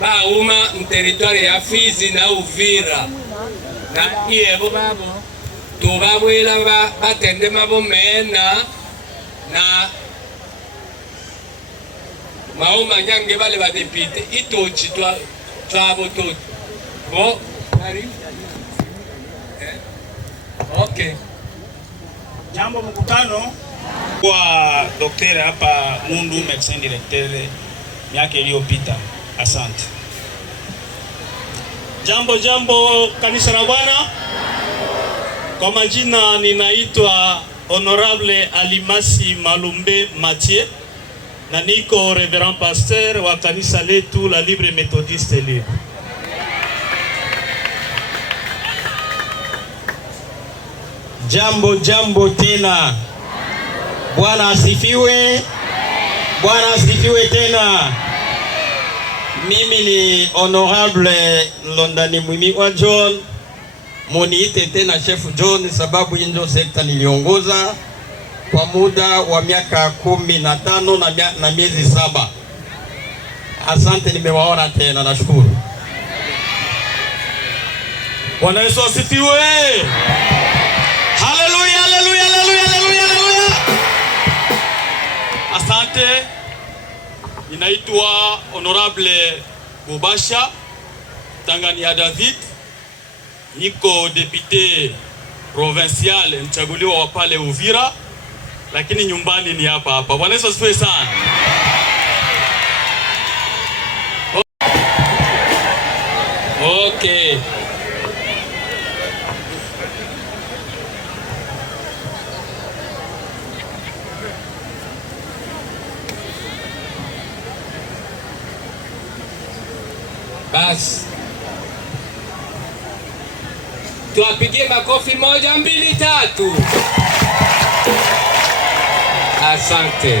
bauma mteritori ya Fizi na Uvira na iyebo babo tubabwela batende mabo mena na mauma nyange bale badepite itochi twabo toto bo okay. Jambo mkutano kwa daktari hapa Mundu medecin directeur miaka iliyopita. Asante. Jambo kanisa la Bwana. Kwa majina ninaitwa Honorable Alimasi Malumbe Mathieu na niko reverend pasteur wa kanisa letu la Libre Methodiste Libre. Jambo tena. Bwana asifiwe. Bwana asifiwe tena. Mimi ni Honorable Londani Mwimi wa John. Muniite tena Chef John sababu ndio sekta niliongoza kwa muda wa miaka 15 na miezi 7. Asante, nimewaona tena, nashukuru. Bwana Yesu asifiwe. Haleluya, haleluya, haleluya, haleluya, haleluya. Asante. Ninaitwa Honorable Bobasha Tangania David. Niko député provincial mchaguliwa wa pale Uvira, lakini nyumbani ni hapa. Bwana Yesu asifiwe sana. Okay. Basi tuwapigie makofi 1, 2, 3. Asante.